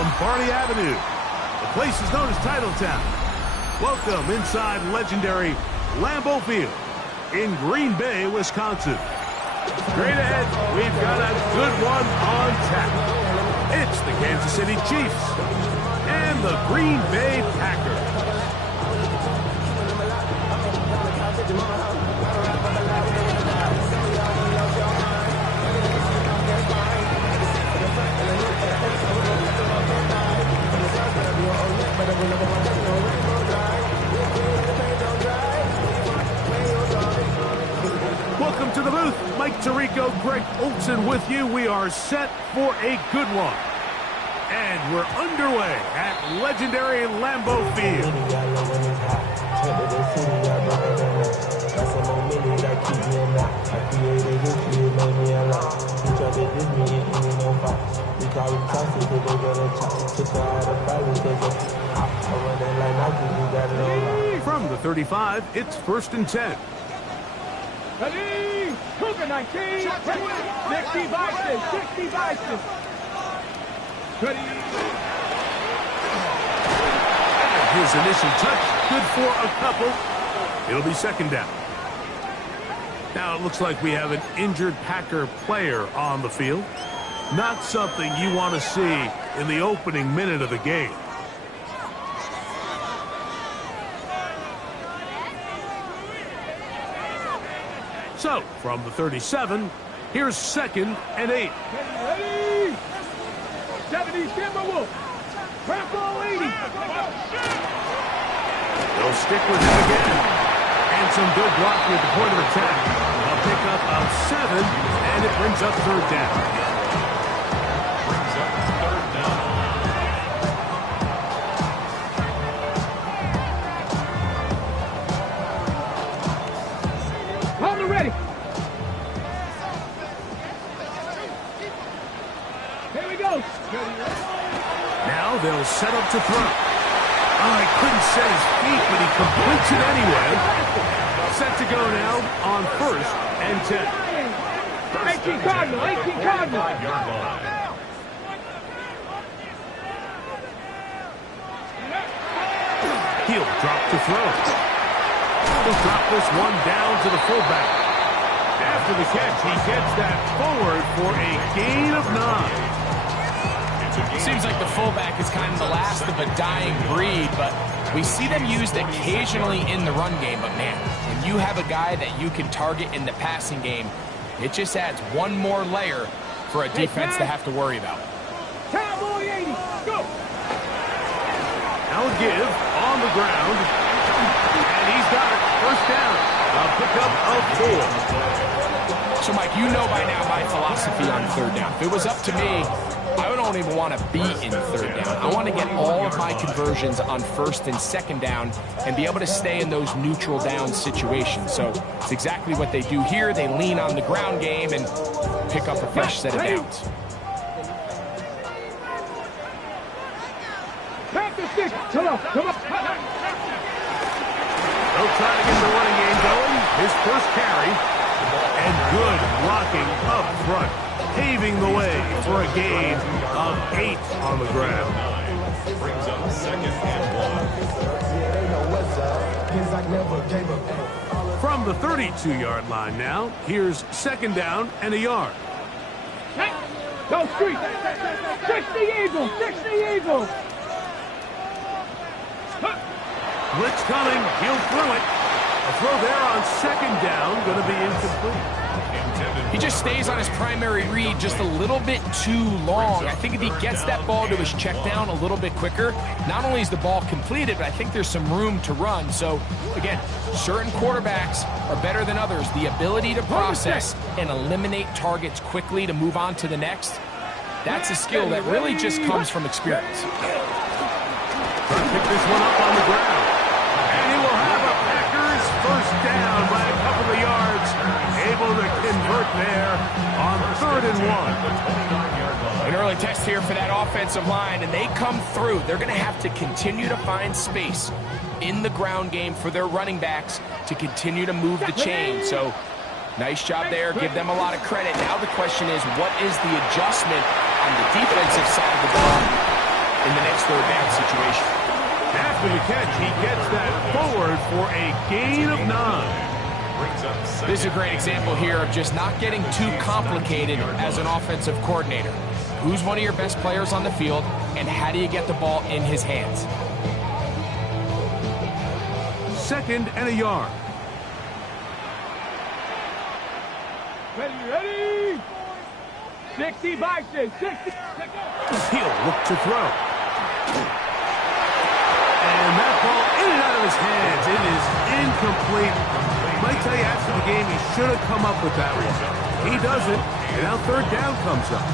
Lombardi Avenue. The place is known as Titletown. Welcome inside legendary Lambeau Field in Green Bay, Wisconsin. Straight ahead, we've got a good one on tap. It's the Kansas City Chiefs and the Green Bay Packers. Welcome to the booth. Mike Tirico, Greg Olson with you. We are set for a good one. And we're underway at legendary Lambeau Field. From the 35, it's 1st and 10. Ready? Cougar 19. 60 Bison. 60 Bison. Ready? His initial touch, good for a couple. It'll be 2nd down. Now it looks like we have an injured Packer player on the field. Not something you want to see in the opening minute of the game. So, from the 37, here's 2nd and 8. Ready? 70 Timberwolves. Purple 80. They'll stick with it again. And some good blocking at the point of attack. A pickup of 7, and it brings up 3rd down. Ready. Here we go. Now they'll set up to throw. Oh, he couldn't set his feet, but he completes it anyway. Set to go now on 1st and 10. 18 Cardinal. 18 Cardinal. He'll drop to throw. He'll drop this one down to the fullback. After the catch, he gets that forward for a gain of 9. Seems like the fullback is kind of the last of a dying breed, but we see them used occasionally in the run game. But man, when you have a guy that you can target in the passing game, it just adds one more layer for a defense to have to worry about. Cowboy 80, go! Now a give on the ground, and he's got it. 1st down. A pickup of 4. So, Mike, you know by now my philosophy on 3rd down. If it was up to me, I don't even want to be in 3rd down. I want to get all of my conversions on 1st and 2nd down and be able to stay in those neutral down situations. So it's exactly what they do here. They lean on the ground game and pick up a fresh set of downs. Come on, come on. They'll try to get the running game going. His 1st carry. And good blocking up front, paving the way for a gain of 8 on the ground. Brings up 2nd and 1. From the 32-yard line now, here's 2nd down and a yard. Go street. 60 Eagles, 60 Eagles. Blitz coming, he'll throw it. A throw there on 2nd down, going to be incomplete. He just stays on his primary read just a little bit too long. I think if he gets that ball to his check down a little bit quicker, not only is the ball completed, but I think there's some room to run. So, again, certain quarterbacks are better than others. The ability to process and eliminate targets quickly to move on to the next, that's a skill that really just comes from experience. Trying to pick this one up on the ground. And he will have a Packers 1st down by a couple of yards. Able to convert there on 3rd and 1. An early test here for that offensive line, and they come through. They're going to have to continue to find space in the ground game for their running backs to continue to move the chain. So nice job there. Give them a lot of credit. Now the question is, what is the adjustment on the defensive side of the ball third down situation. After the catch, he gets that forward for a gain of 9. This is a great example here of just not getting too complicated as an offensive coordinator. Who's one of your best players on the field, and how do you get the ball in his hands? 2nd and a yard. Ready? 60 by 6. 60. He'll look to throw. And that ball in and out of his hands. It is incomplete. Might tell you after the game he should have come up with that one. He doesn't, and now 3rd down comes up.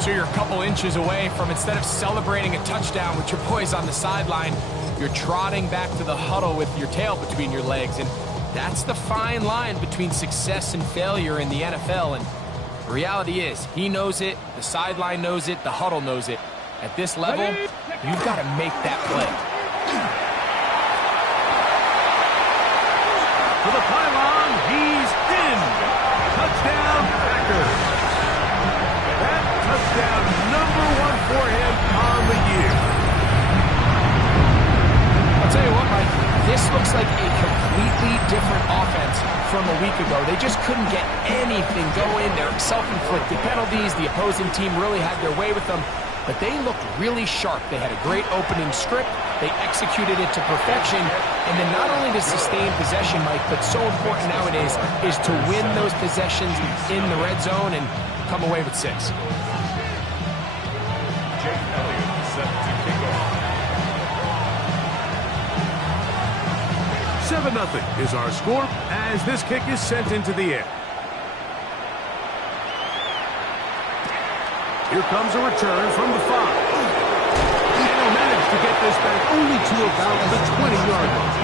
So you're a couple inches away from, instead of celebrating a touchdown with your boys on the sideline, you're trotting back to the huddle with your tail between your legs. And that's the fine line between success and failure in the NFL. And the reality is, he knows it, the sideline knows it, the huddle knows it. At this level, you've got to make that play. To the pylon, he's in. Touchdown, Packers. That touchdown, number 1 for him on the year. I'll tell you what, Mike, this looks like a completely different offense from a week ago. They just couldn't get anything going. They're self-inflicted penalties. The opposing team really had their way with them. But they looked really sharp. They had a great opening script. They executed it to perfection. And then not only to sustain possession, Mike, but so important nowadays is to win those possessions in the red zone and come away with 6. Jake Elliott set to kick off. 7-0 is our score as this kick is sent into the air. Here comes a return from the 5. And he'll manage to get this back only to about the 20-yard line.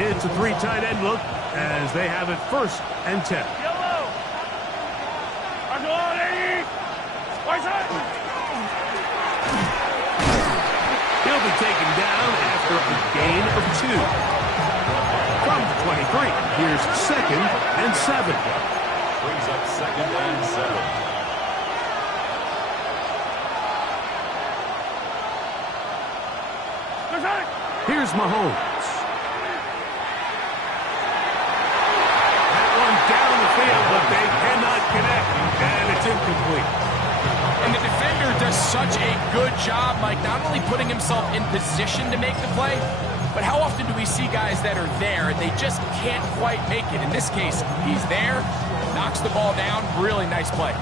It's a 3 tight end look as they have it 1st and 10. He'll be taken down after a gain of 2. From the 23, here's 2nd and 7. Brings up 2nd and 7. Here's Mahomes. That one down the field, but they cannot connect, and it's incomplete. And the defender does such a good job, Mike, not only putting himself in position to make the play, but how often do we see guys that are there and they just can't quite make it? In this case, he's there, knocks the ball down, really nice play.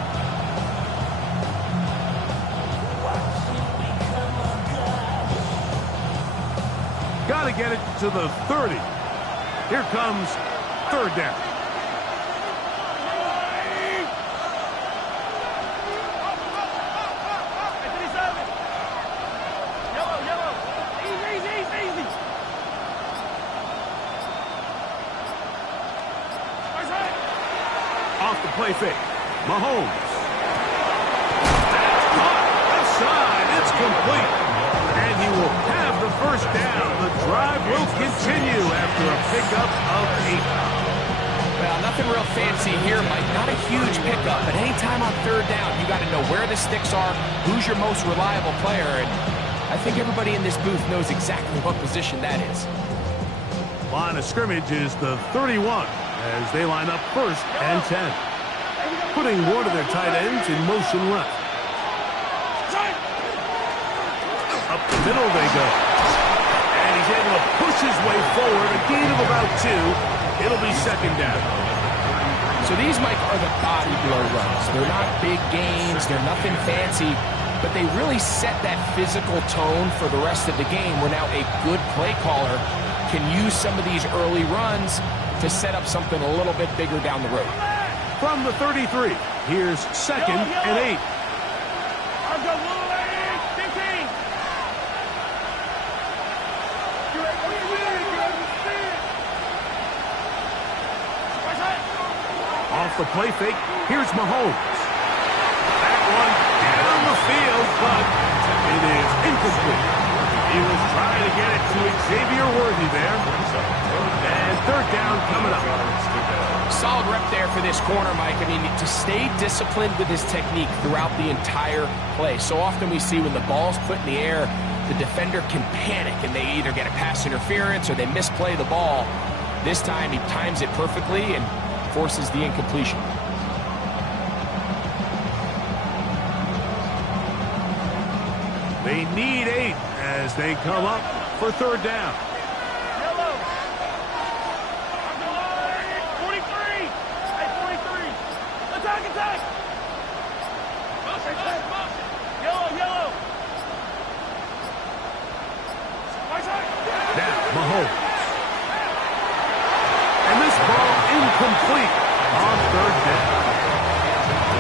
Got to get it to the 30. Here comes 3rd down. Off the play fake. Mahomes. That's caught. Left side. It's complete. And he will have the 1st down. The drive will continue after a pickup of 8. Well, nothing real fancy here, Mike. Not a huge pickup, but anytime on 3rd down, you got to know where the sticks are, who's your most reliable player, and I think everybody in this booth knows exactly what position that is. Line of scrimmage is the 31 as they line up 1st and 10. Putting one of their tight ends in motion left. Up the middle they go. And he's able to push his way forward. A gain of about 2. It'll be 2nd down. So these, Mike, are the body blow runs. They're not big gains. They're nothing fancy. But they really set that physical tone for the rest of the game where now a good play caller can use some of these early runs to set up something a little bit bigger down the road. From the 33, here's 2nd and 8. Off off the play fake. Here's Mahomes. That one down the field, but it is incomplete. He was trying to get it to Xavier Worthy there. And third down coming up. Solid rep there for this corner, Mike. I mean, to stay disciplined with his technique throughout the entire play. So often we see when the ball's put in the air, the defender can panic and they either get a pass interference or they misplay the ball. This time he times it perfectly and forces the incompletion. They need 8 as they come up for third down. Yellow. 43. Hey, 43. Attack. Yellow. Now, Mahomes. And this ball incomplete on third down.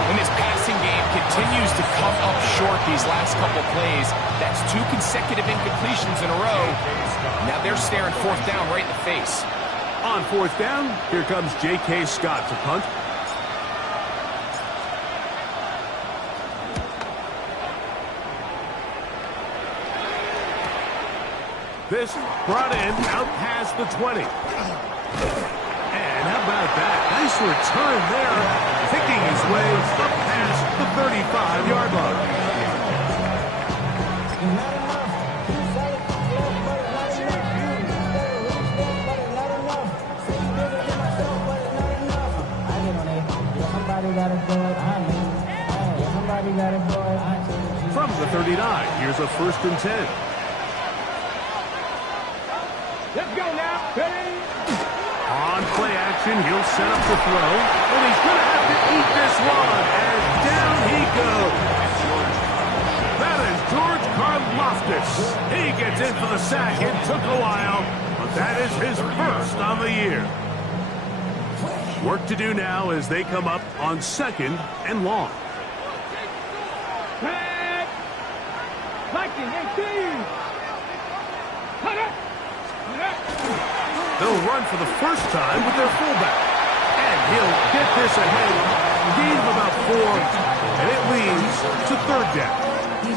When his passing game continues to come up short these last couple plays, that's 2 consecutive incompletions in a row. Now they're staring fourth down right in the face. On fourth down, here comes J.K. Scott to punt. This brought in out past the 20. And how about that? Nice return there, picking his way up past the 35-yard line. From the 39, here's a 1st and 10. Let's go now. Ready? On play action, he'll set up the throw, and he's going to have to eat this one, and down he goes. That is George Karlaftis. He gets in for the sack. It took a while, but that is his first on the year. Work to do now as they come up on 2nd and long. Back. Viking 18. Cut it. They'll run for the first time with their fullback. And he'll get this ahead. Gain of about 4, and it leads to third down.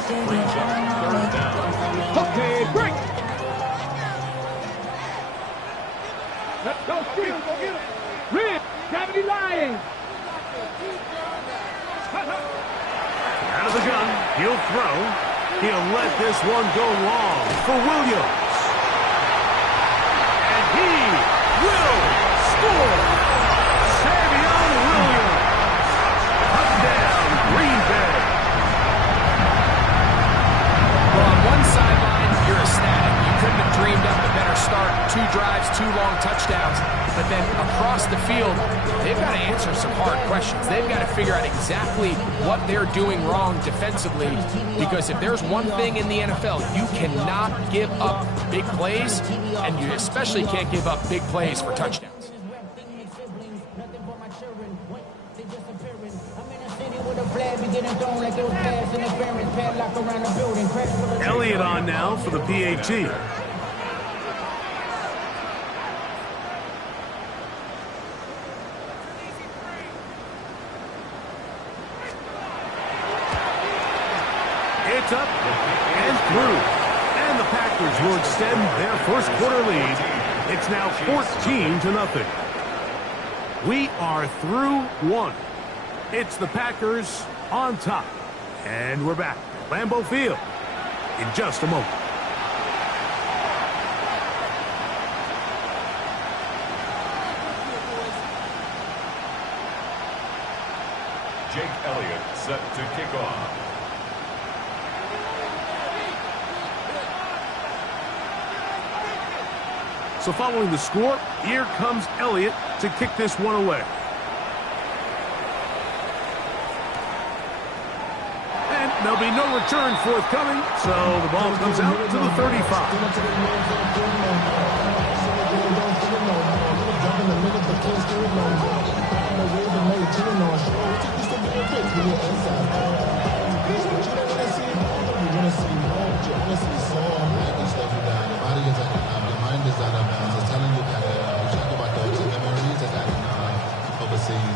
Third down. Okay, break. Let's go, Steve. Go get him. Red, Gravity Lion. Out of the gun, he'll throw. He'll let this one go long for Williams. And he will score. Savion Williams. Touchdown, Green Bay. Well, on one sideline, you're ecstatic. You couldn't have dreamed up a better start. 2 drives, 2 long touchdowns. But then across the field, they've got to answer some hard questions. They've got to figure out exactly what they're doing wrong defensively. Because if there's one thing in the NFL, you cannot give up big plays, and you especially can't give up big plays for touchdowns. Elliott on now for the PAT. It's up and through. And the Packers will extend their first quarter lead. It's now 14-0. We are through 1. It's the Packers on top. And we're back at Lambeau Field in just a moment. Jake Elliott set to kick off. So following the score, here comes Elliott to kick this one away. And there'll be no return forthcoming, so the ball comes out to the 35. Overseas,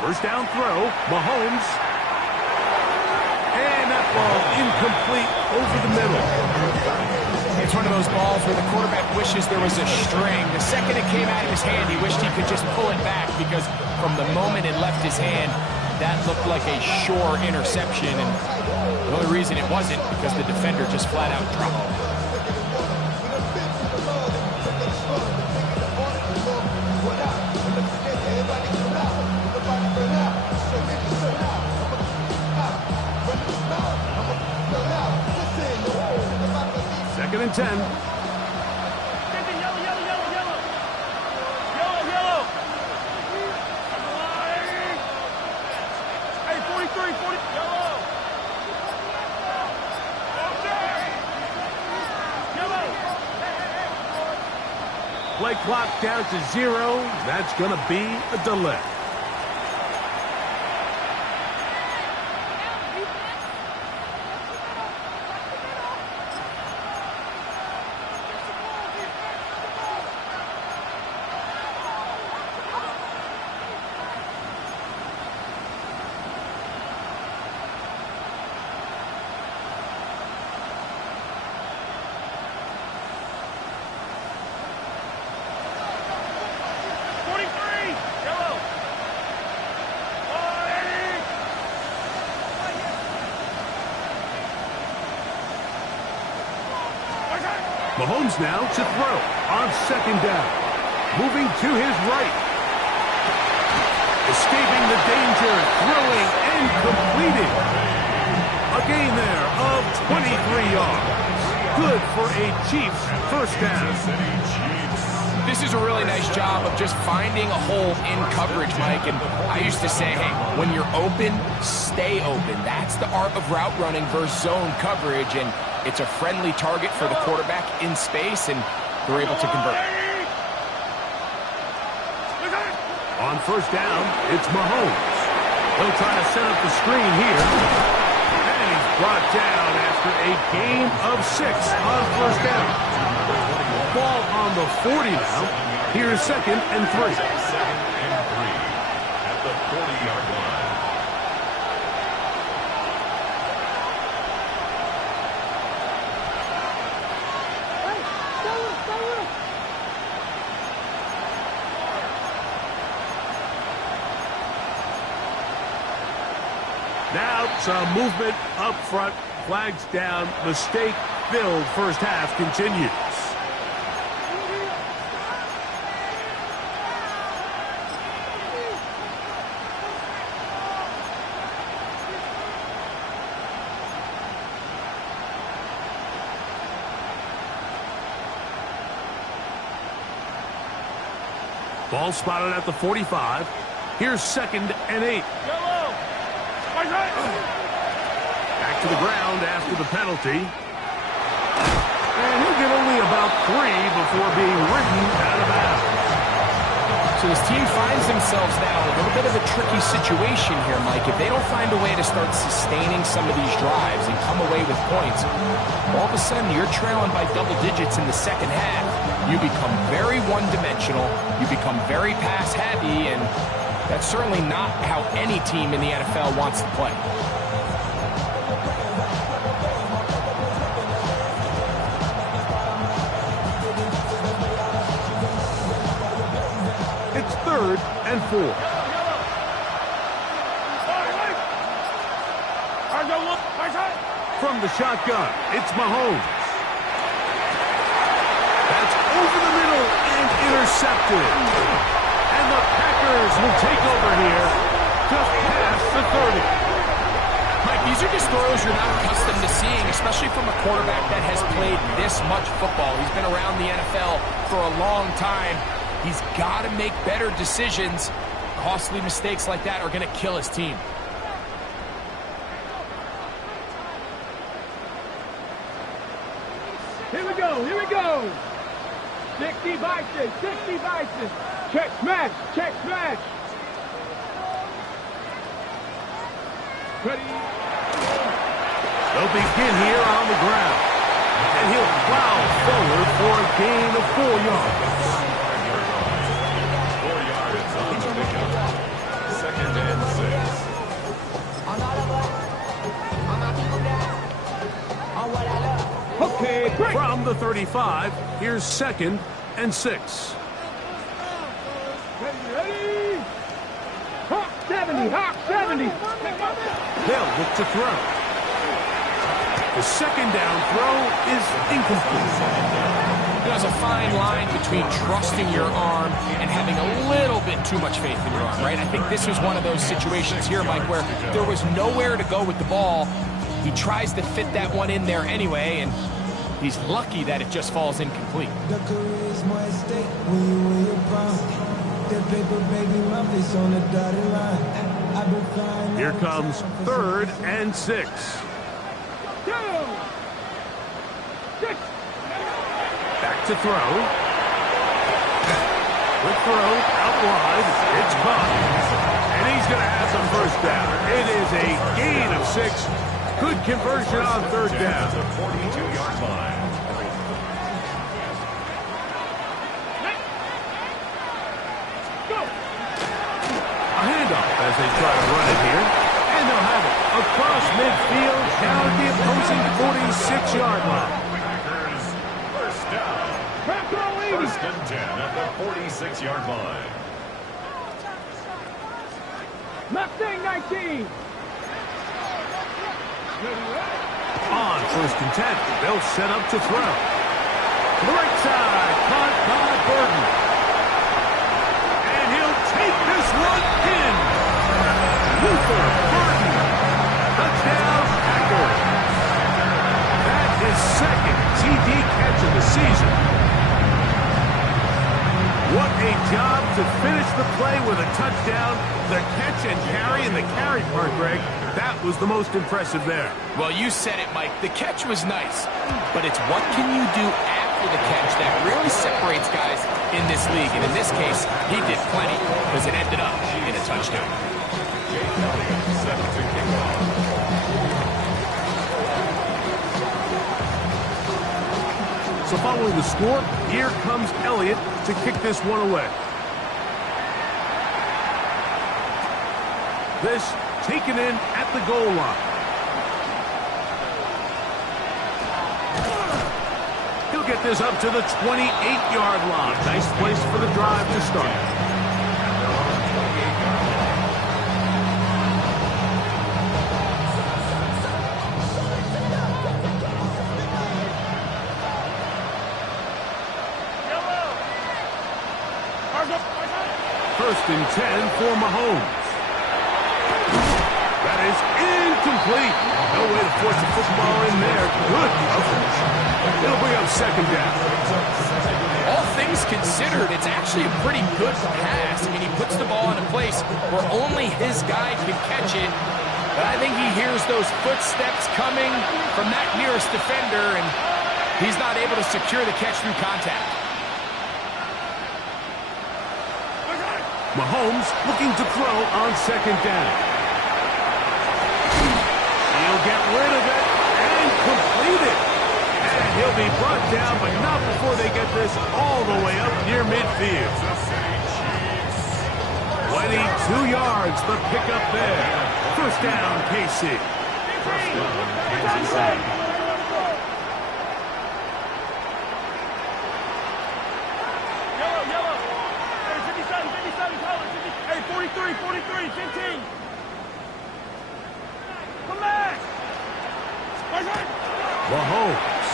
First down throw, Mahomes. And that ball incomplete over the middle. It's one of those balls where the quarterback wishes there was a string. The second it came out of his hand, he wished he could just pull it back because from the moment it left his hand, that looked like a sure interception. And the only reason it wasn't because the defender just flat out dropped it. Second and 10. Yellow. Hey, 43, 40. Yellow. Play clock down to 0. That's going to be a delay. Mahomes now to throw on second down. Moving to his right. Escaping the danger. Throwing and completing. A gain there of 23 yards. Good for a Chiefs first down. This is a really nice job of just finding a hole in coverage, Mike. And I used to say, hey, when you're open, stay open. That's the art of route running versus zone coverage. And it's a friendly target for the quarterback in space, and they're able to convert. On first down, it's Mahomes. He'll try to set up the screen here. And he's brought down after a gain of 6 on first down. Ball on the 40 now. Here's second and 3. Second and 3 at the 40-yard line. Now some movement up front. Flags down. Mistake-filled first half continues. Ball spotted at the 45. Here's second and 8. Back to the ground after the penalty. And he'll get only about 3 before being ridden out of bounds. So this team finds themselves now in a little bit of a tricky situation here, Mike. If they don't find a way to start sustaining some of these drives and come away with points, all of a sudden you're trailing by double digits in the second half. You become very one-dimensional. You become very pass-heavy, and that's certainly not how any team in the NFL wants to play. It's third and 4. From the shotgun, it's Mahomes. That's over the middle and intercepted. And the Packers will take over here just past the 30. Mike, these are just throws you're not accustomed to seeing, especially from a quarterback that has played this much football. He's been around the NFL for a long time. He's got to make better decisions. Costly mistakes like that are going to kill his team. Here we go. 60 vices. Check smash. Ready. They'll begin here on the ground. And he'll plow forward for a gain of 4 yards. 4 yards on the pickup. Second and the 35. Here's 2nd and 6. Ready? Hawk 70, Hawk 70. They'll look to throw. The 2nd down throw is incomplete. There's a fine line between trusting your arm and having a little bit too much faith in your arm, right? I think this was one of those situations here, Mike, where there was nowhere to go with the ball. He tries to fit that one in there anyway, and he's lucky that it just falls incomplete. The career is more at stake when you win your prime. That paper, baby, my face on the dotted line. I've been flying. Here comes 3rd and 6. 2, 6. Back to throw. Quick throw, out wide. It's caught. And he's going to have some 1st down. It is a gain of 6. Good conversion on 3rd down. The 42-yard line. A handoff as they try to run it here. And they'll have it across midfield down at the opposing 46-yard line. First down. 1st and 10 at the 46-yard line. Mustang 19. On 1st and 10, they'll set up to throw. To the right side, caught by Burton. And he'll take this one in. Luther Burton. Touchdown, Packers. That is 2nd TD catch of the season. What a job to finish the play with a touchdown. The catch and carry, and the carry part, Greg, that was the most impressive there. Well, you said it, Mike. The catch was nice, but it's what can you do after the catch that really separates guys in this league. And in this case, he did plenty because it ended up in a touchdown. Jake Elliott set to kick off. So following the score, here comes Elliott to kick this one away. This taken in at the goal line. He'll get this up to the 28-yard line. Nice place for the drive to start. First and 10 for Mahomes. That is incomplete. No way to force the football in there. Good coverage. It'll bring up 2nd down. All things considered, it's actually a pretty good pass. I mean, he puts the ball in a place where only his guy can catch it. But I think he hears those footsteps coming from that nearest defender, and he's not able to secure the catch through contact. Mahomes looking to throw on 2nd down. He'll get rid of it and complete it. And he'll be brought down, but not before they get this all the way up near midfield. 22 yards, the pickup there. 1st down, KC. First down, Kansas City. Hey, 43, 43, 15. Come back. Mahomes.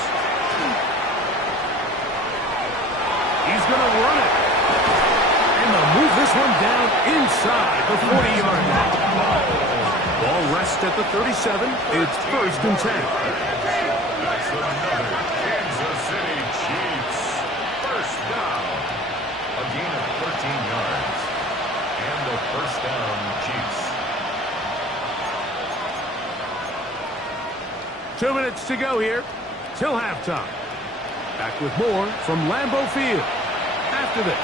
He's going to run it. And they'll move this one down inside the 40-yard line. Ball rests at the 37. It's 1st and 10. That's another Kansas City Chiefs. First down. A gain of 13 yards. And the 1st down, Chiefs. 2 minutes to go here till halftime. Back with more from Lambeau Field after this.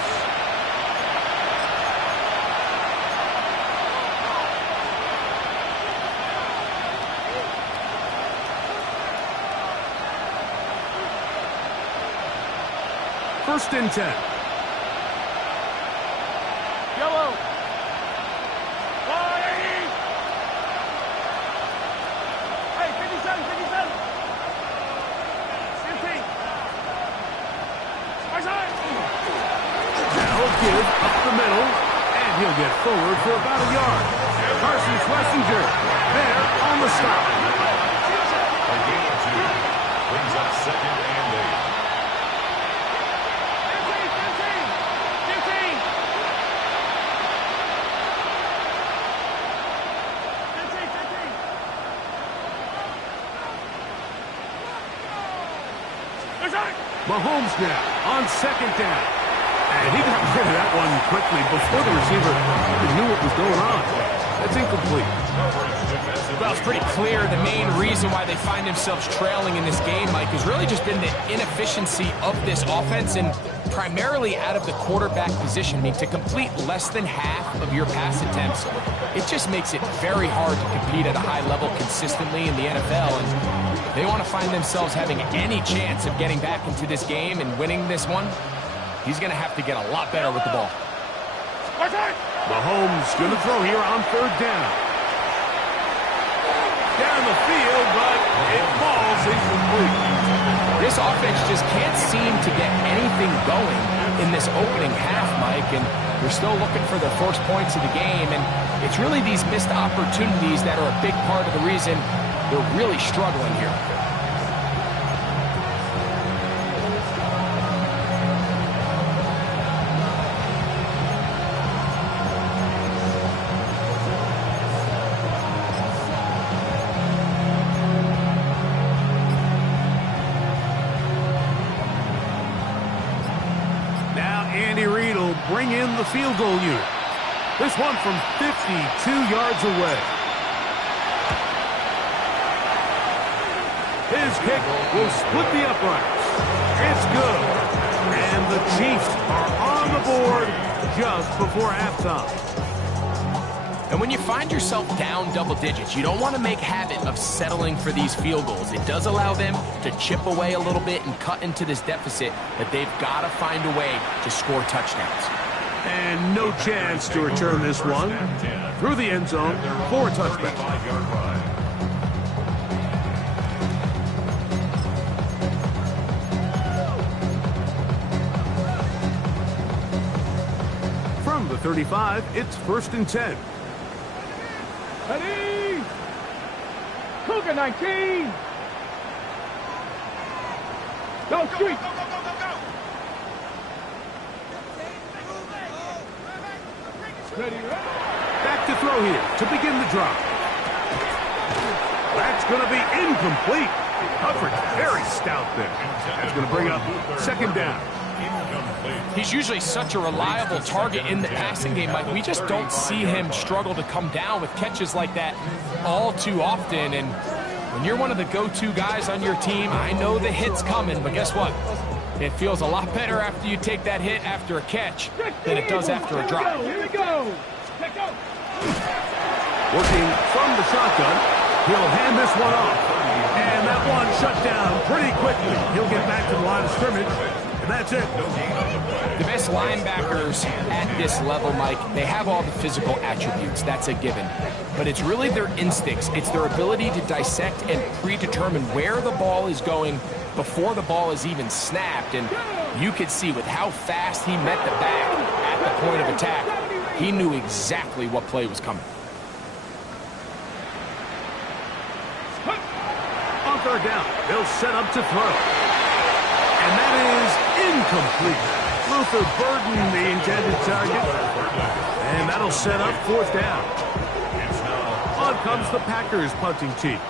First and 10. Yellow. Hey, 57, 57. 15. give up the middle, and he'll get forward for about a yard. Carson Schlesinger there on the stop. A gain of 2 brings up 2nd and 8. Mahomes now on 2nd down. And he got rid of that one quickly before the receiver even knew what was going on. That's incomplete. Well, it's pretty clear the main reason why they find themselves trailing in this game, Mike, has really just been the inefficiency of this offense and primarily out of the quarterback position. I mean, to complete less than half of your pass attempts, it just makes it very hard to compete at a high level consistently in the NFL. And if they want to find themselves having any chance of getting back into this game and winning this one, he's going to have to get a lot better with the ball. Mahomes going to throw here on 3rd down. Down the field, but it falls incomplete. This offense just can't seem to get anything going in this opening half, Mike, and they're still looking for their first points of the game, and it's really these missed opportunities that are a big part of the reason they're really struggling here. Bring in the field goal unit. This one from 52 yards away. His kick will split the uprights. It's good. And the Chiefs are on the board just before halftime. And when you find yourself down double digits, you don't want to make habit of settling for these field goals. It does allow them to chip away a little bit and cut into this deficit, but they've got to find a way to score touchdowns. And no chance to return this one through the end zone for a touchback. From the 35, it's 1st and 10. Ready? Cougar 19. Go, Street. Ready, ready. Back to throw here to begin the drive. That's going to be incomplete. Coverage very stout there. That's going to bring up 2nd down. He's usually such a reliable target in the passing game, Mike. We just don't see him struggle to come down with catches like that all too often. And when you're one of the go-to guys on your team, I know the hit's coming, but guess what? It feels a lot better after you take that hit after a catch than it does after a drop. Here we go. Let's go. Working from the shotgun, he'll hand this one off. And that one shut down pretty quickly. He'll get back to the line of scrimmage, and that's it. The best linebackers at this level, Mike, they have all the physical attributes. That's a given. But it's really their instincts. It's their ability to dissect and predetermine where the ball is going before the ball is even snapped. And you could see with how fast he met the back at the point of attack, he knew exactly what play was coming. On 3rd down, they'll set up to throw. And that is incomplete. Luther Burden, the intended target. And that'll set up 4th down. On comes the Packers punting team.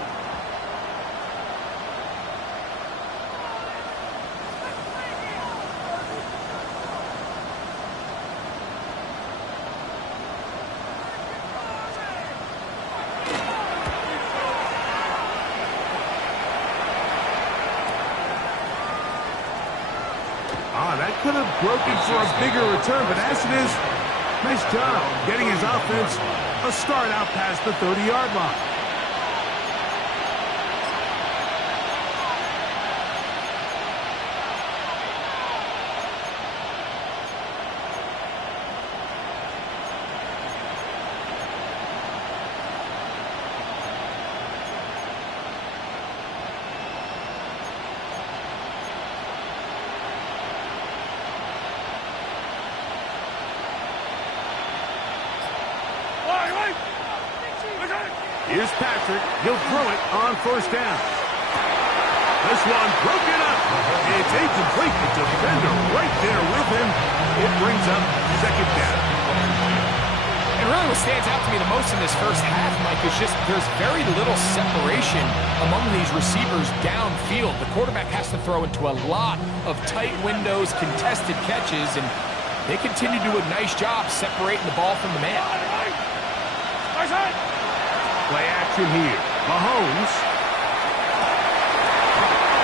That could have broken for a bigger return, but as it is, nice job getting his offense a start out past the 30-yard line. Here's Patrick. He'll throw it on first down. This one broken up. It's incomplete. The defender right there with him. It brings up second down. And really what stands out to me the most in this first half, Mike, is just there's very little separation among these receivers downfield. The quarterback has to throw into a lot of tight windows, contested catches, and they continue to do a nice job separating the ball from the man. Play action here. Mahomes.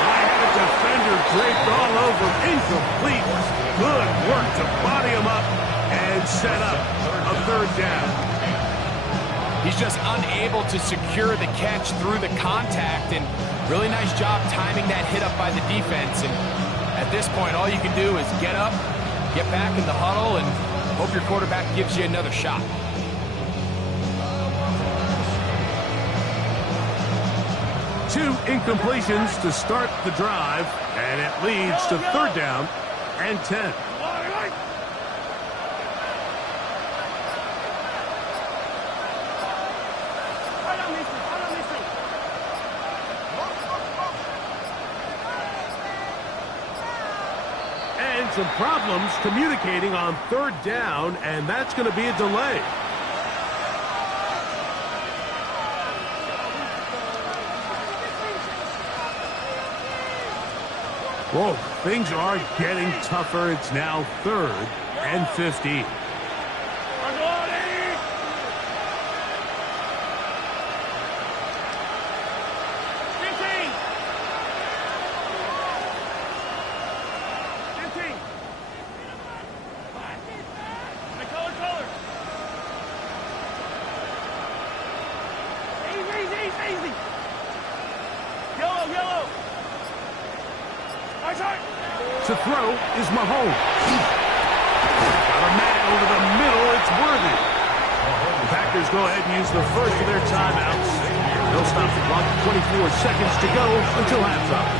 I had a defender draped all over him. Incomplete. Good work to body him up and set up a third down. He's just unable to secure the catch through the contact, and really nice job timing that hit up by the defense. And at this point, all you can do is get up, get back in the huddle, and hope your quarterback gives you another shot. Two incompletions to start the drive, and it leads to third down and 10. And some problems communicating on third down, and that's going to be a delay. Whoa, things are getting tougher. It's now third and 50. To throw is Mahomes. Got a man over the middle. It's Worthy. The Packers go ahead and use the first of their timeouts. They'll stop the clock. 24 seconds to go until halftime.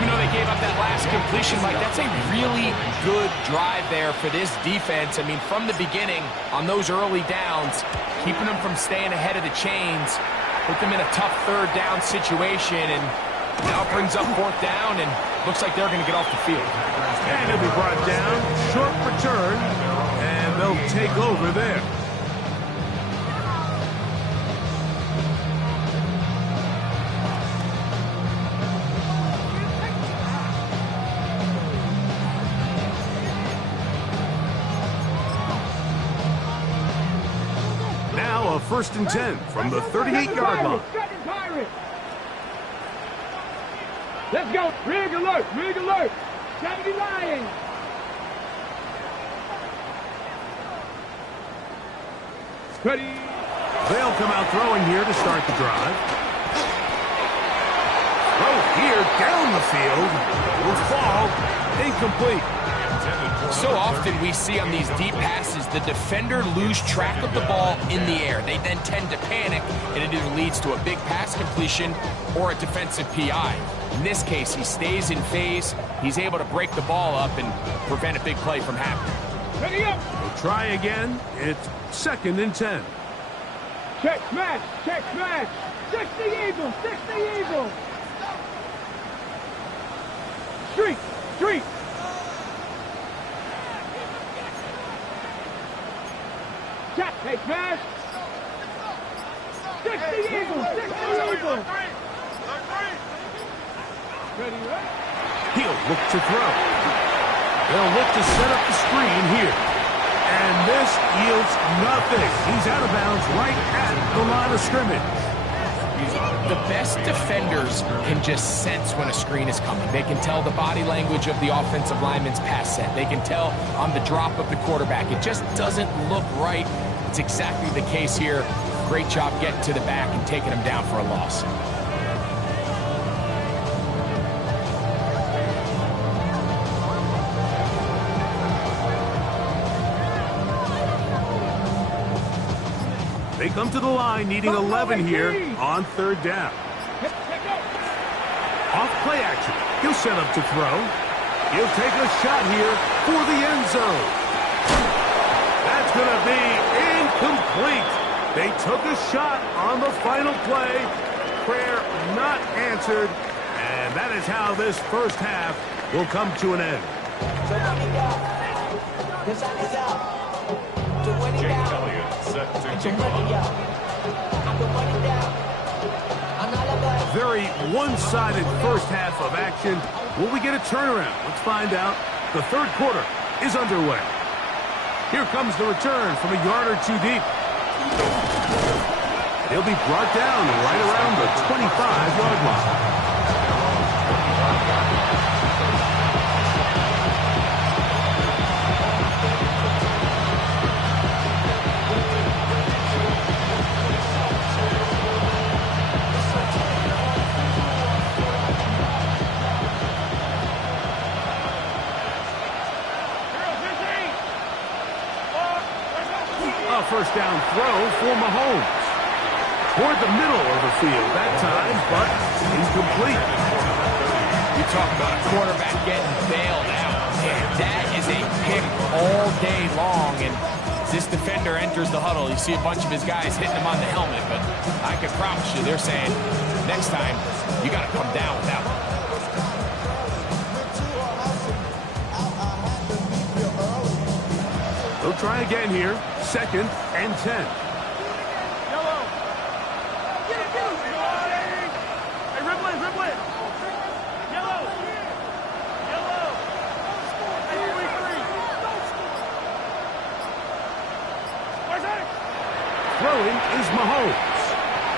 Even though they gave up that last completion, Mike, that's a really good drive there for this defense. I mean, from the beginning, on those early downs, keeping them from staying ahead of the chains, put them in a tough third down situation, and now it brings up fourth down, and looks like they're going to get off the field. And it'll be brought down. Short return, and they'll take over there. Now a 1st and 10 from the 38-yard line. Let's go. Rig alert. Rig alert. 79. Ready. They'll come out throwing here to start the drive. Throw here down the field. Will fall. Incomplete. So often we see on these deep passes, the defender lose track of the ball in the air. They then tend to panic, and it either leads to a big pass completion or a defensive PI. In this case, he stays in phase. He's able to break the ball up and prevent a big play from happening. Ready up. We'll try again. It's 2nd and 10. Check smash. Check smash. 60 Eagles. 60 Eagles. Street. Street. Check. Hey, smash. 60 Eagles. 60 Eagles. Ready, right? He'll look to throw. They'll look to set up the screen here. And this yields nothing. He's out of bounds right at the line of scrimmage. The best defenders can just sense when a screen is coming. They can tell the body language of the offensive lineman's pass set. They can tell on the drop of the quarterback. It just doesn't look right. It's exactly the case here. Great job getting to the back and taking him down for a loss. They come to the line needing 11 here on third down. Off play action. He'll set up to throw. He'll take a shot here for the end zone. That's going to be incomplete. They took a shot on the final play. Prayer not answered. And that is how this first half will come to an end. Jake Elliott set to kick off. Very one-sided first half of action. Will we get a turnaround? Let's find out. The third quarter is underway. Here comes the return from a yard or two deep. He'll be brought down right around the 25-yard line. A first down throw for Mahomes. Toward the middle of the field that time, but incomplete. You talk about a quarterback getting bailed out. Man, that is a pick all day long, and as this defender enters the huddle, you see a bunch of his guys hitting him on the helmet, but I can promise you they're saying, next time, you got to come down with that one. They'll try again here. 2nd and 10. Throwing is Mahomes.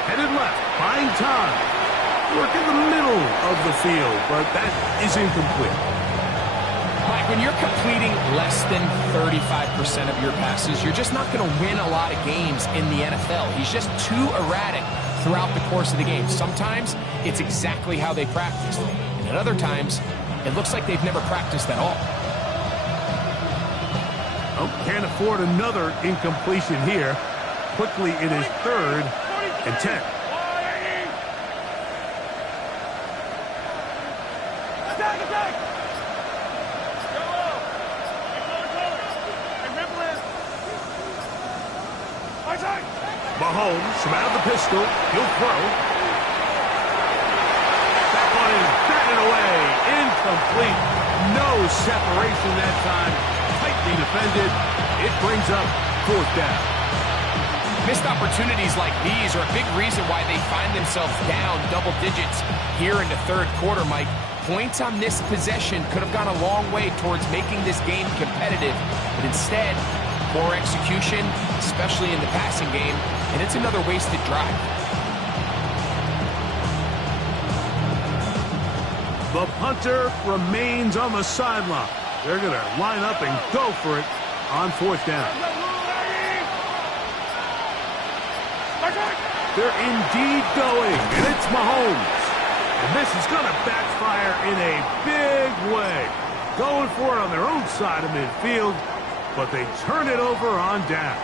Headed left, buying time. Work in the middle of the field, but that is incomplete. Mike, when you're completing less than 35% of your passes, you're just not going to win a lot of games in the NFL. He's just too erratic throughout the course of the game. Sometimes it's exactly how they practiced, and at other times, it looks like they've never practiced at all. Oh, can't afford another incompletion here. Quickly, it is 3rd and 10. Mahomes from out of the pistol. He'll throw. That one is batted away. Incomplete. No separation that time. Tightly defended. It brings up 4th down. Missed opportunities like these are a big reason why they find themselves down double digits here in the third quarter, Mike. Points on this possession could have gone a long way towards making this game competitive, but instead, poor execution, especially in the passing game, and it's another wasted drive. The punter remains on the sideline. They're going to line up and go for it on 4th down. They're indeed going, and it's Mahomes. And this is going to backfire in a big way. Going for it on their own side of midfield, but they turn it over on downs.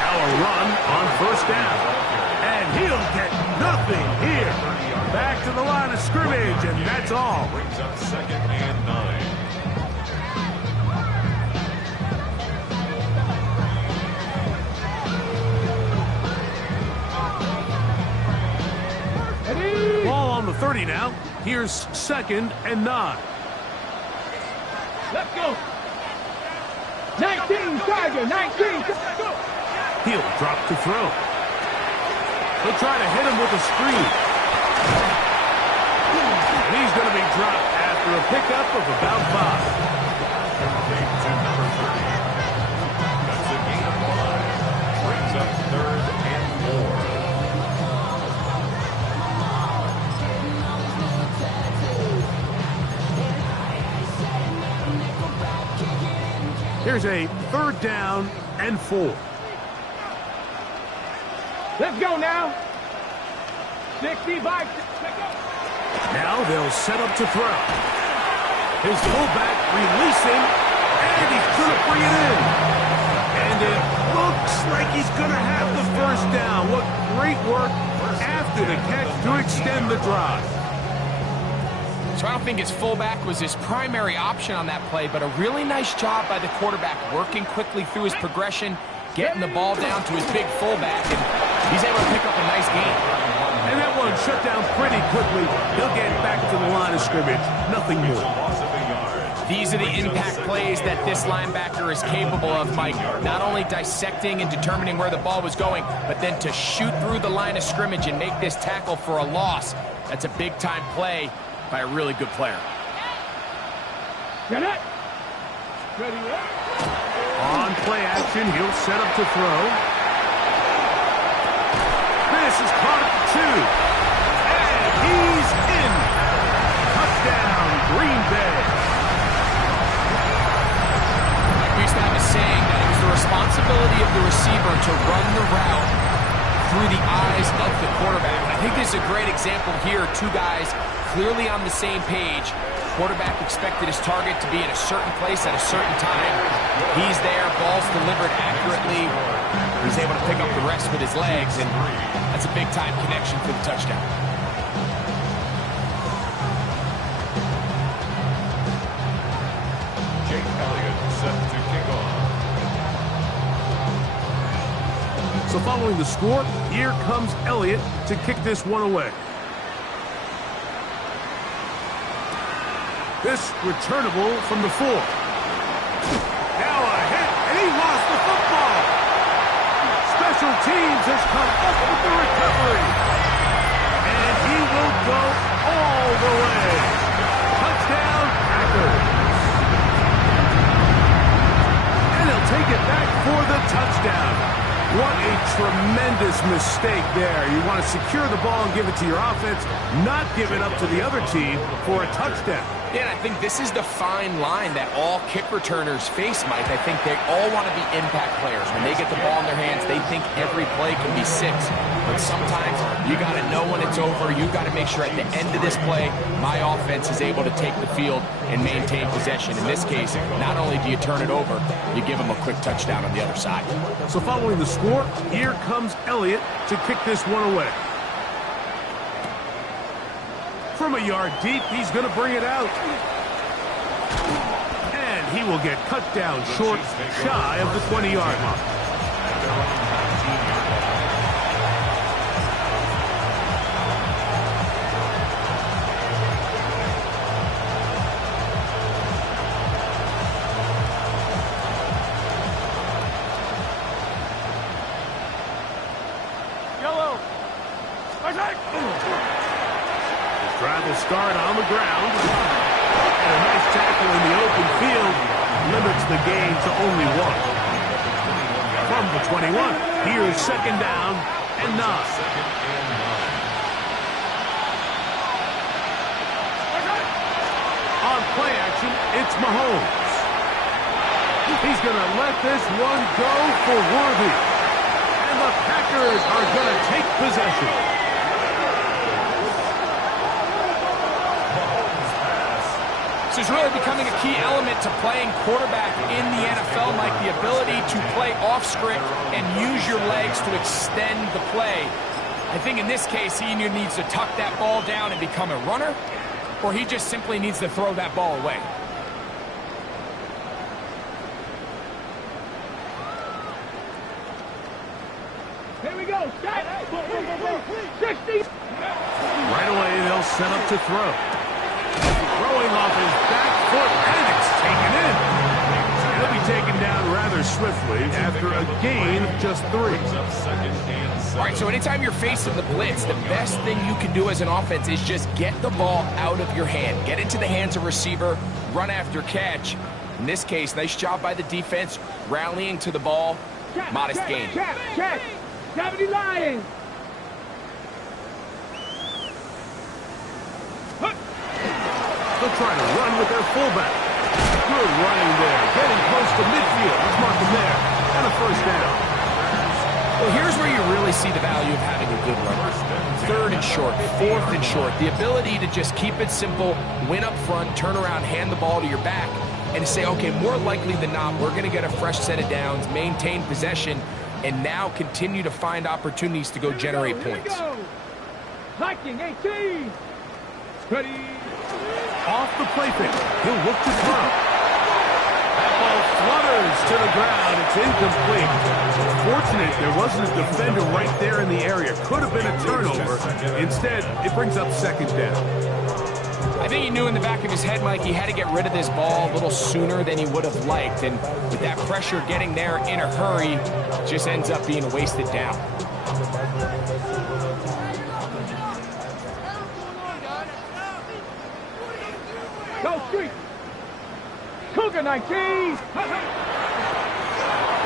Now a run on 1st down. And he'll get nothing here. Back to the line of scrimmage, and that's all. Brings up 2nd and 9. Ball on the 30 now. Here's 2nd and 9. Let's go. 19, Tiger, 19. He'll drop to throw. He'll try to hit him with a screen. And he's going to be dropped after a pickup of about 5. Complete to number 30. That's a gain of 5. Brings up 3rd and 4. Here's a 3rd down and 4. Let's go now. 65. Now they'll set up to throw. His fullback releasing, and he's going to bring it in. And it looks like he's going to have the 1st down. What great work after after the catch to extend the drive. So I don't think his fullback was his primary option on that play, but a really nice job by the quarterback working quickly through his progression, getting the ball down to his big fullback, and he's able to pick up a nice gain. And that one shut down pretty quickly. He'll get back to the line of scrimmage. Nothing more. These are the impact plays that this linebacker is capable of, Mike. Not only dissecting and determining where the ball was going, but then to shoot through the line of scrimmage and make this tackle for a loss. That's a big-time play by a really good player. Get it. Ready, On play action, he'll set up to throw. This is caught at the 2. And he's in. Touchdown, Green Bay. We used to have a saying that it was the responsibility of the receiver to run the route through the eyes of the quarterback. I think this is a great example here. Two guys clearly on the same page. Quarterback expected his target to be in a certain place at a certain time. He's there, ball's delivered accurately. He's able to pick up the rest with his legs, and that's a big-time connection for the touchdown. Jake Elliott set to kick off. So following the score, here comes Elliott to kick this one away. This returnable from the 4. Now a hit, and he lost the football. Special teams has come up with the recovery. And he will go all the way. Touchdown, Packers. And he'll take it back for the touchdown. What a tremendous mistake there. You want to secure the ball and give it to your offense, not give it up to the other team for a touchdown. Yeah, and I think this is the fine line that all kick returners face, Mike. I think they all want to be impact players. When they get the ball in their hands, they think every play can be 6. But sometimes you got to know when it's over. You got to make sure at the end of this play, my offense is able to take the field and maintain possession. In this case, not only do you turn it over, you give them a quick touchdown on the other side. So following the score, here comes Elliott to kick this one away. From a yard deep, he's going to bring it out. And he will get cut down short, shy of the 20-yard line. Yellow. Drive will start on the ground. And a nice tackle in the open field limits the gain to only 1. From the 21, here's second down and 9. On play action, it's Mahomes. He's going to let this one go for Worthy. And the Packers are going to take possession. This is really becoming a key element to playing quarterback in the NFL, Mike, the ability to play off script and use your legs to extend the play. I think in this case, he either needs to tuck that ball down and become a runner, or he just simply needs to throw that ball away. Here we go. 60. Right away, they'll set up to throw. Throwing off his back foot, and it's taken in. He'll be taken down rather swiftly after a gain of just 3. All right, so anytime you're facing the blitz, the best thing you can do as an offense is just get the ball out of your hand. Get into the hands of receiver, run after catch. In this case, nice job by the defense, rallying to the ball. Modest gain. Check. 70 Lions. They'll try to run with their fullback. Good running there. Getting close to midfield. Let's mark him there. And a first down. Well, here's where you really see the value of having a good runner. 3rd and short, 4th and short. The ability to just keep it simple, win up front, turn around, hand the ball to your back, and say, okay, more likely than not, we're going to get a fresh set of downs, maintain possession, and now continue to find opportunities to go generate points. Hiking 18. Ready. Off the play fake. He'll look to throw. That ball flutters to the ground. It's incomplete. Fortunate there wasn't a defender right there in the area. Could have been a turnover. Instead, it brings up second down. I think he knew in the back of his head, Mike, he had to get rid of this ball a little sooner than he would have liked. And with that pressure getting there in a hurry, it just ends up being a wasted down. Go street. Cougar 19.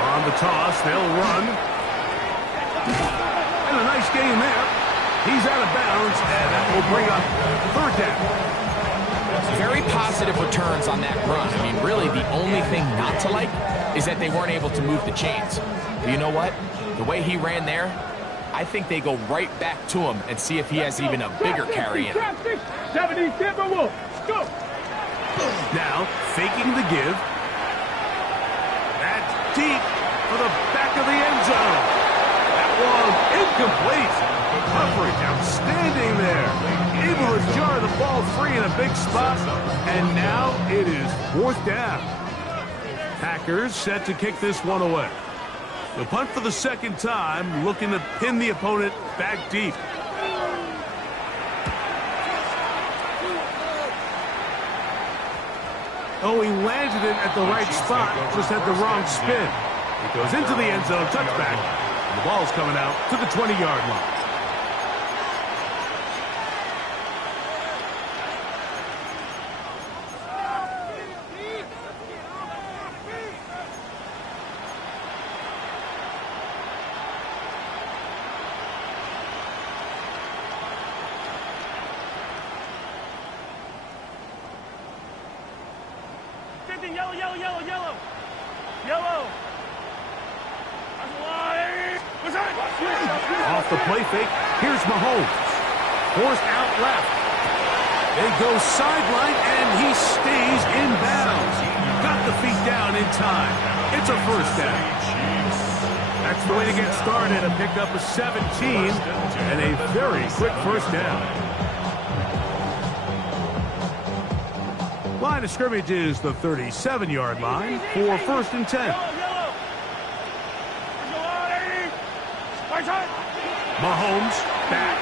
On the toss, they'll run. And a nice game there. He's out of bounds, and that will bring up third down. Very positive returns on that run. I mean, really, the only thing not to like is that they weren't able to move the chains. But you know what? The way he ran there, I think they go right back to him and see if he has even a bigger carry in him. 70 Timberwolves. Go. Now, faking the give. That's deep for the back of the end zone. That was incomplete. Coverage outstanding there. Able to jar the ball free in a big spot. And now it is fourth down. Packers set to kick this one away. The punt for the second time, looking to pin the opponent back deep. Oh, he landed it at the right spot, just had the wrong spin. It goes into the end zone, touchback. And the ball's coming out to the 20-yard line. Yellow, yellow, yellow, yellow. Yellow. Off the play fake, here's Mahomes. Forced out left. They go sideline, and he stays in bounds. Got the feet down in time. It's a first down. That's the way to get started. A pickup of 17 and a very quick first down. Line of scrimmage is the 37-yard line for first and 10. Mahomes back.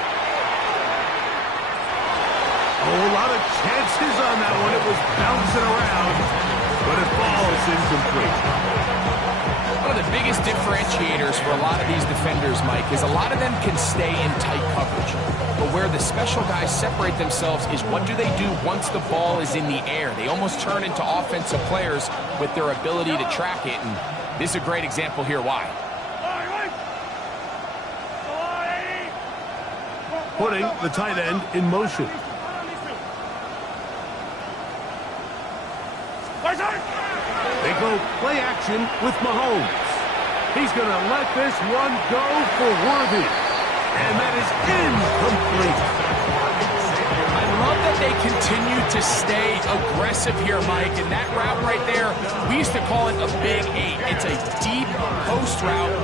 Oh, a lot of chances on that one. It was bouncing around, but it falls incomplete. One of the biggest differentiators for a lot of these defenders, Mike, is a lot of them can stay in tight coverage. But where the special guys separate themselves is what do they do once the ball is in the air? They almost turn into offensive players with their ability to track it, and this is a great example here why. Putting the tight end in motion. They go play action with Mahomes. He's going to let this one go for Worthy. And that is incomplete. I love that they continue to stay aggressive here, Mike. And that route right there, we used to call it a big 8. It's a deep post route,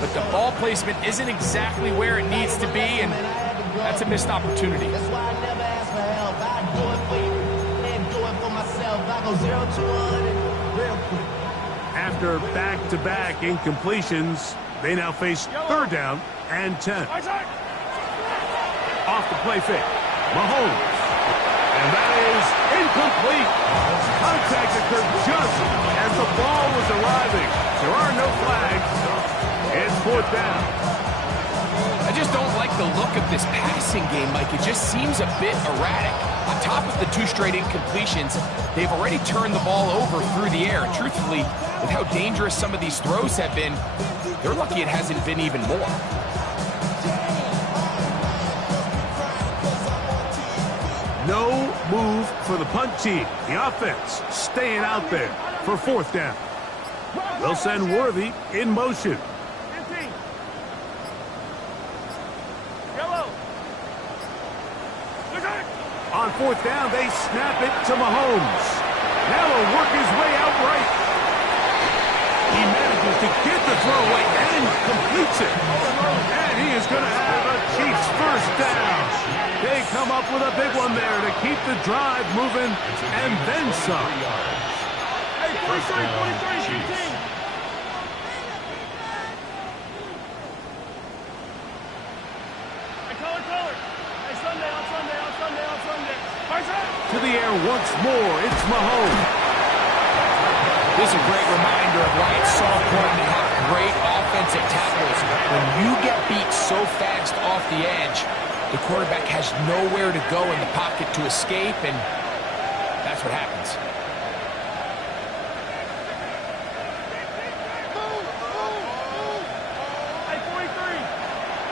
but the ball placement isn't exactly where it needs to be, and that's a missed opportunity. That's why I never ask for help. I do it for you and do it for myself. I go 0 to 100 real quick. After back-to-back incompletions, they now face third down and 10. Off the play fake, Mahomes. And that is incomplete. Contact occurred just as the ball was arriving. There are no flags. It's fourth down. I just don't like the look of this passing game, Mike. It just seems a bit erratic. On top of the 2 straight incompletions, they've already turned the ball over through the air. Truthfully, with how dangerous some of these throws have been, they're lucky it hasn't been even more. No move for the punt team. The offense staying out there for fourth down. They'll send Worthy in motion. On fourth down, they snap it to Mahomes. Now he'll work his way out right. He manages to get the throw away and completes it. And he is going to have a Chiefs first down. come up with a big one there to keep the drive moving and then some. Hey, 43, 15. Hey, color. Hey, Sunday. To the air once more, it's Mahomes. This is a great reminder of why it's so important to have great offensive tackles. When you get beat so fast off the edge, the quarterback has nowhere to go in the pocket to escape, and that's what happens. Hey, 43.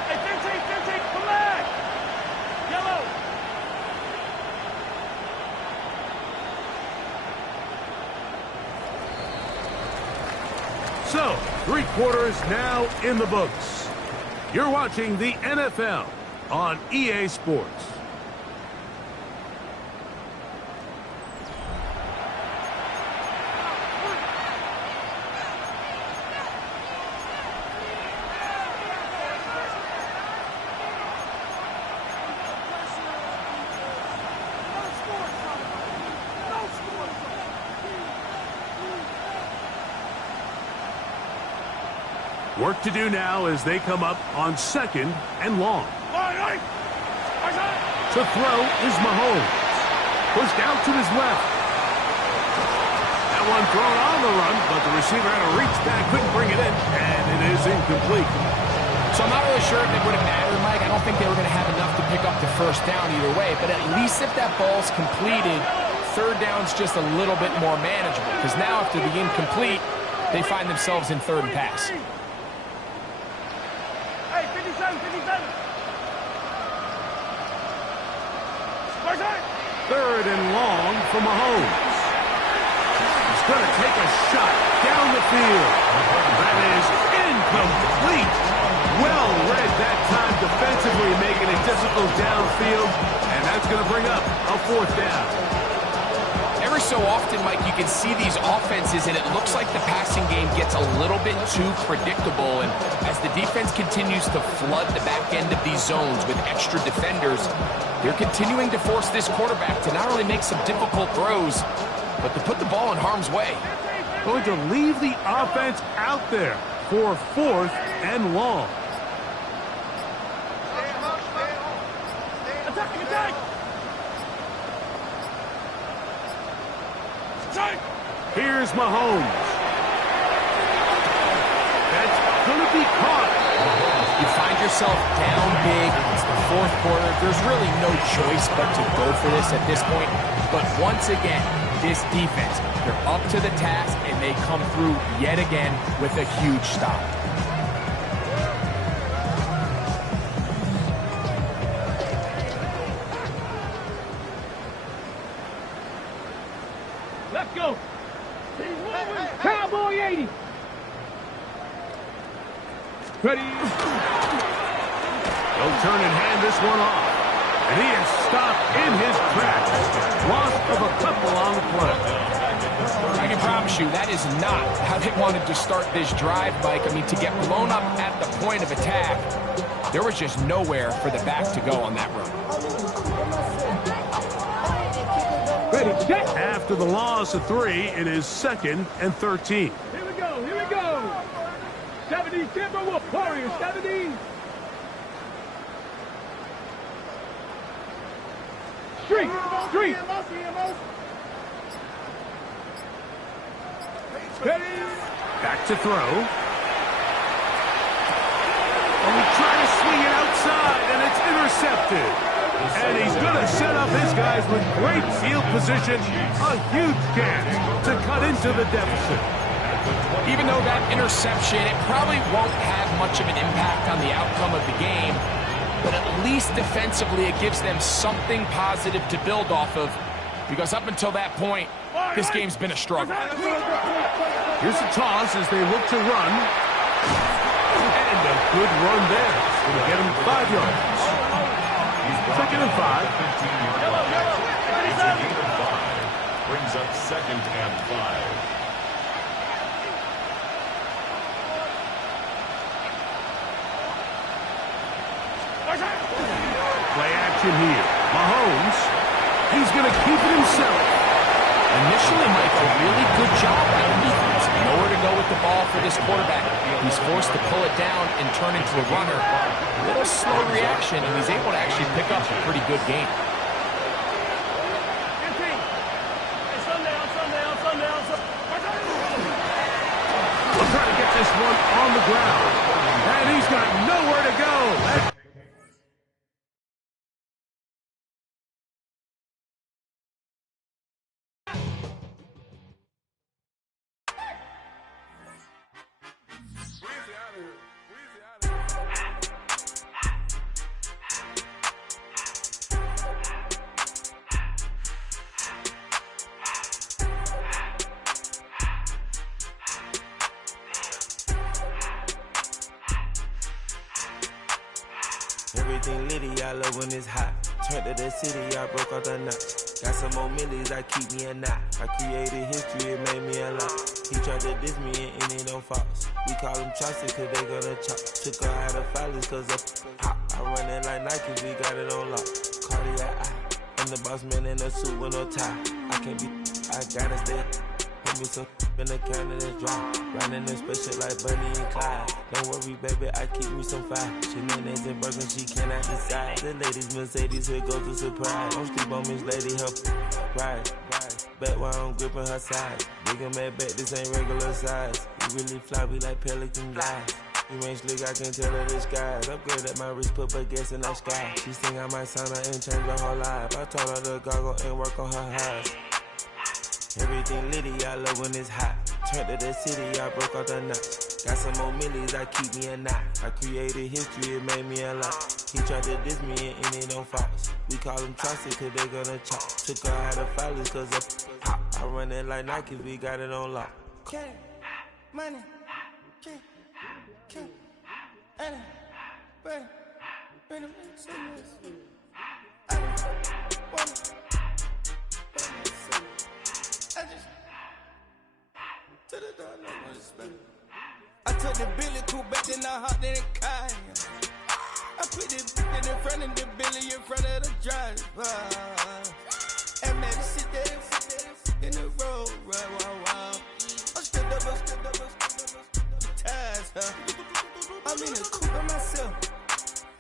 Hey, 15, come back. Yellow. So, 3 quarters now in the books. You're watching the NFL on EA Sports. Work to do now as they come up on 2nd and long. To throw is Mahomes. Pushed out to his left. That one thrown on the run, but the receiver had to reach back, couldn't bring it in, and it is incomplete. So I'm not really sure if it would have mattered, Mike. I don't think they were going to have enough to pick up the first down either way, but at least if that ball's completed, 3rd down's just a little bit more manageable, because now after the incomplete, they find themselves in 3rd and pass. Hey, 57. 3rd and long for Mahomes. He's going to take a shot down the field. That is incomplete. Well read that time defensively, making it difficult downfield, and that's going to bring up a 4th down. Every so often, Mike, you can see these offenses, and it looks like the passing game gets a little bit too predictable. And as the defense continues to flood the back end of these zones with extra defenders, they're continuing to force this quarterback to not only make some difficult throws, but to put the ball in harm's way. Going to leave the offense out there for 4th and long. Here's Mahomes. That's going to be caught. You find yourself down big. It's the 4th quarter. There's really no choice but to go for this at this point. But once again, this defense, they're up to the task, and they come through yet again with a huge stop. Let's go. Cowboy 80. Ready. They'll turn and hand this one off. And he is stopped in his tracks. Loss of a couple on the play. I can promise you that is not how they wanted to start this drive, Mike. I mean, to get blown up at the point of attack, there was just nowhere for the back to go on that run. After the loss of 3, it is 2nd and 13. Here we go. 70 Timberwolf Warriors, 70. Street. Back to throw. And we try to swing it outside, and it's intercepted. And he's going to set up his guys with great field position. A huge chance to cut into the deficit. Even though that interception, it probably won't have much of an impact on the outcome of the game, but at least defensively it gives them something positive to build off of, because up until that point, this game's been a struggle. Here's the toss as they look to run. And a good run there. Going to get him 5 yards. 2nd and 5. Brings up 2nd and 5. Play action here. Mahomes. He's going to keep it himself. Initially, Mike, a really good job by the defense. Nowhere to go with the ball for this quarterback. He's forced to pull it down and turn into a runner. A little slow reaction, and he's able to actually pick up a pretty good game. We'll try to get this one on the ground. And he's got nowhere to go. Everything litty, I love when it's hot. Turned to the city, I broke out the notch. Got some more millies, I keep me a knot. I created history, it made me a lot. He tried to diss me and it don't false. We call him Chaucer cause they gonna chop. Took her out of filers cause of hot. I run it like Nike, we got it on lock. Cardiac eye, I'm the boss man in a suit with no tie. I can't be, I gotta stay. Put me some in the counter that's dry. Riding in special like Bunny and Clyde. Don't worry, baby, I keep me some fire. Shenanigans and Birkin, she cannot decide. The ladies Mercedes, here goes the surprise. Don't sleep on Miss Lady, help ride. Back while I'm gripping her side. Big and mad back, this ain't regular size. We really fly, we like pelican glide. You ain't slick, I can tell her the skies. Upgrade at my wrist, put her gas in the sky. She think I might sign her and change her whole life. I told her to goggle and work on her highs. Everything litty, I love when it's hot. Turned to the city, I broke out the notch. Got some more millies, I keep me a knot. I created history, it made me a lot. He tried to diss me and it don't false. We call him Chaucer cause they gonna chop. Took her out of filers cause of pop. I run it like Nike, we got it on lock. Money, money, I took the Billy Cool back, then I hopped in the car. I put the in front of the Billy in front of the driver. And man, sit there in the road, wow. I stood up, the tires, I'm in the coupe by myself.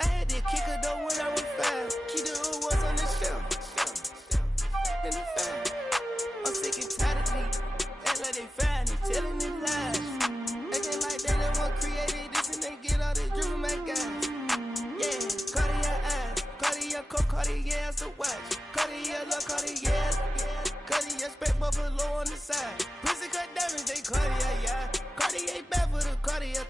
I had to kick her though when I was 5. Keep the old ones on the shelf. In the fan. I'm sick and tired of me. Act like they fine and telling them lies. Acting like they the one created this and they get all this drip from my guys. Yeah, Cartier eyes, Cartier coat, Cartier ass to watch. Cartier look, Cartier, Cartier spec buffalo on the side. Pussy cut diamonds, they Cartier, yeah. Cartier bad for the Cartier.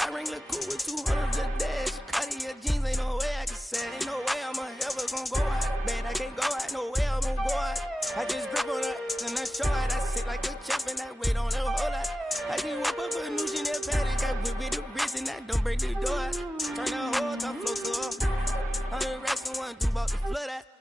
I ring the cool with 200 the dash. Cartier jeans, ain't no way I can say. Ain't no way I'm ever gonna go out. Man, I can't go out, no way I'm gonna go out. I just grip on her and I show out. I sit like a champ and I wait on her whole lot. I just whip up a new Chanel paddock. I whip with the wrist and I don't break the door out. Turn the whole top float to her. 100 racks and 1 2 bought the flood out.